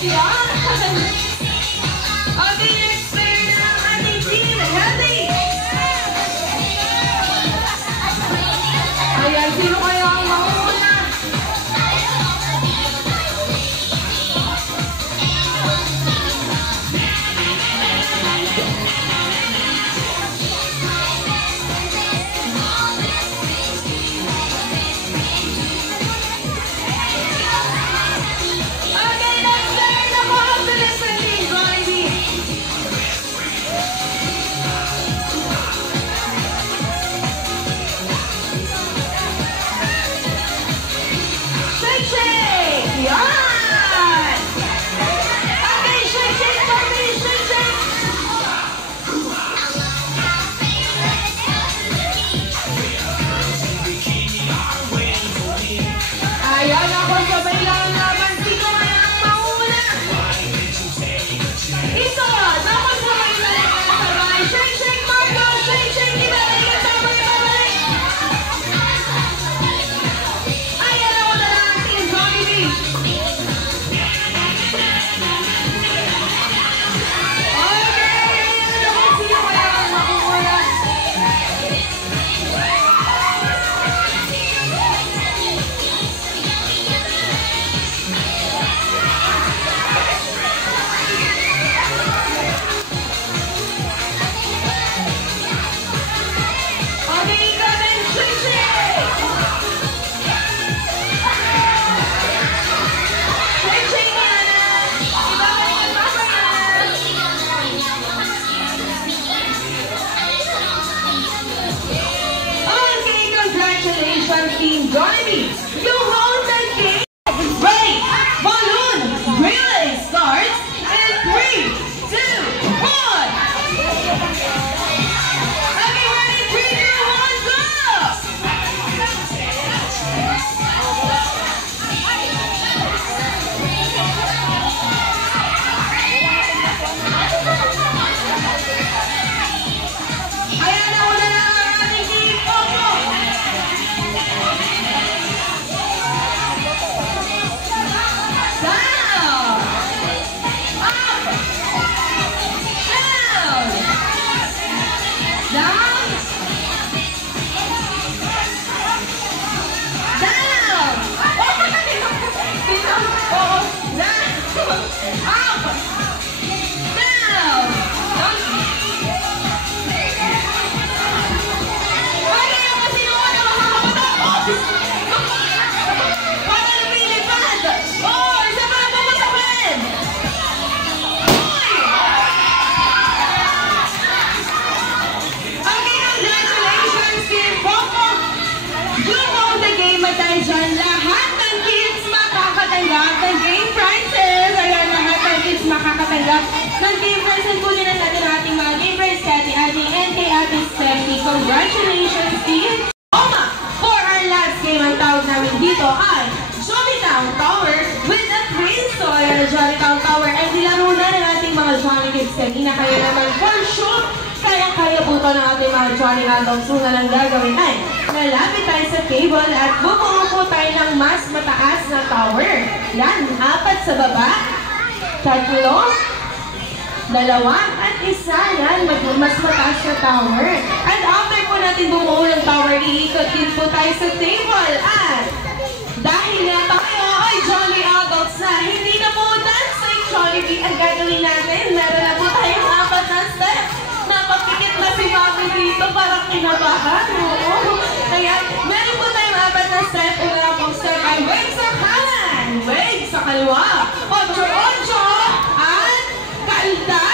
Yan! Okay, next player na ang ating team. Healthy! Ayan, sino kaya ang mauna? Team Jollibee, you hold the game. Ready, balloon relay starts in 3, 2, 1. Okay, ready, 3, 2, 1, go! Ayan na, una na ang ating team. Opo! Makakatanggap ng game prize and kunin na natin ating mga game prize kay ating Ate and kay Ate Stephanie. Congratulations, team! For our last game, ang tawag namin dito ay Jollytown Tower with the Twin Soy. Jollytown Tower ay dilaro na ng ating mga Johnny Kids kanina. Kaya naman for sure, kaya po ito ng ating mga Johnny Adults. Una lang gagawin ay lalapit tayo sa table at bumuo po tayo ng mas mataas na tower. Yan, 4 sa baba. 3, 2, at 1. Yan, mas mataas na tower. And after po natin bumuo ng tower, iikot din po tayo sa table. At dahil nga tayo ay Jolly Adults na, hindi na po dance like Jollibee ang gagawin natin. Meron na po tayong 4 na step. Napapikit na si Mami dito, parang kinabahan. Oo. Kaya, meron po tayong 4 na step. Una na pong step ay wave sa kanan, wave sa kaliwa, 8-8, at kalda!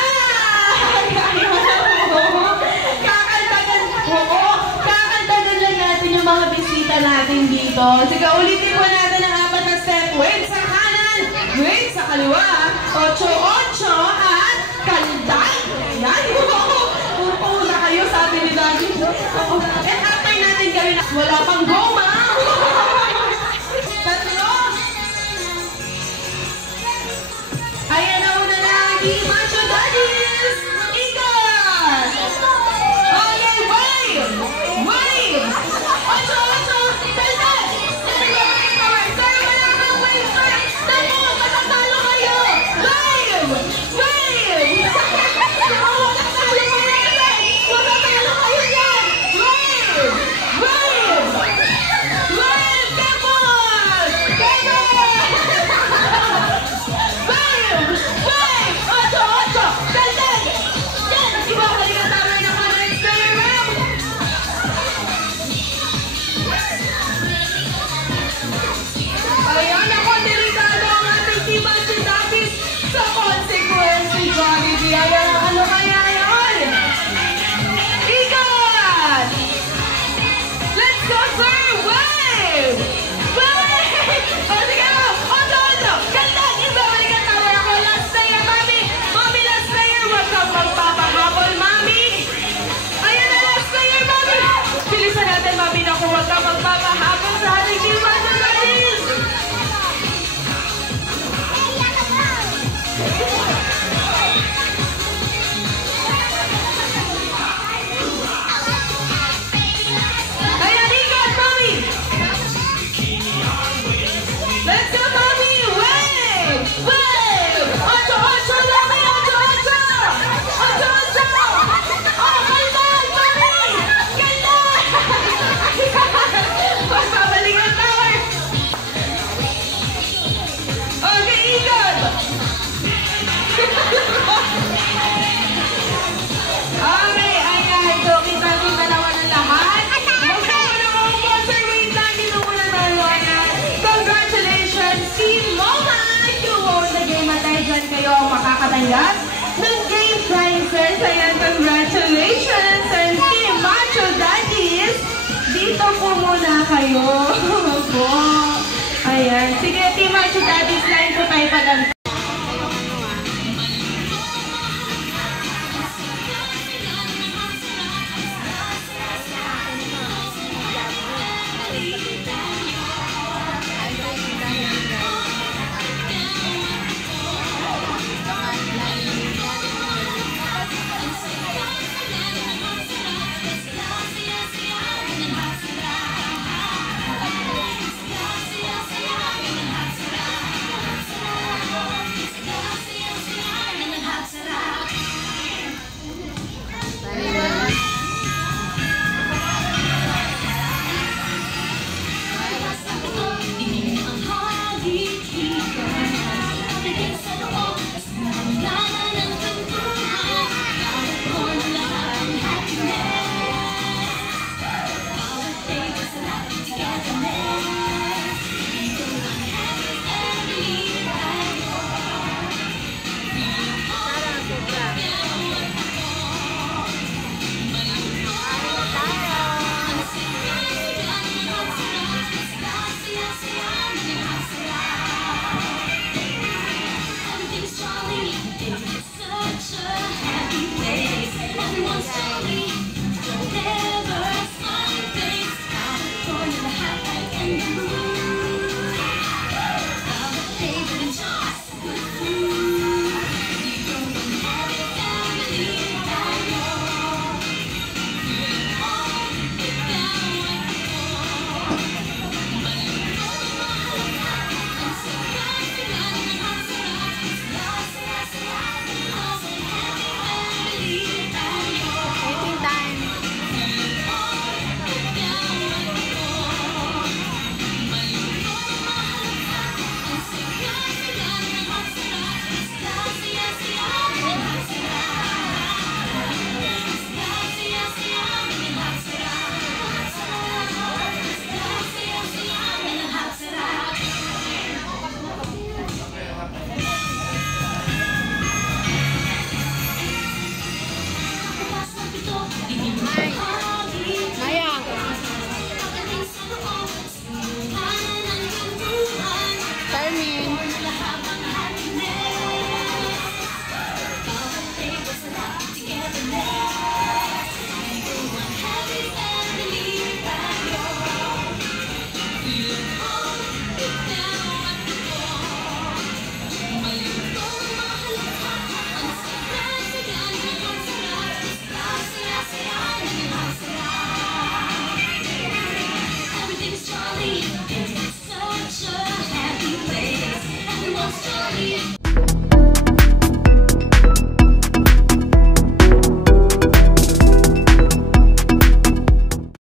Kakaldagan lang natin yung mga bisita natin dito. Sige, ulitin po natin ang 4 na step. Wave sa kanan, wave sa kaliwa, 8-8, at kalda! Yan! Puro na kayo, sabi ni Daddy. And after natin gawin, wala pang goma! Ayan na una na ang Macho Daddies! Ikat! Okay, wave! Wave! 8-8! Kaldas! Sir, wala kang wave, sir! Naku, matatalo kayo! Batangas.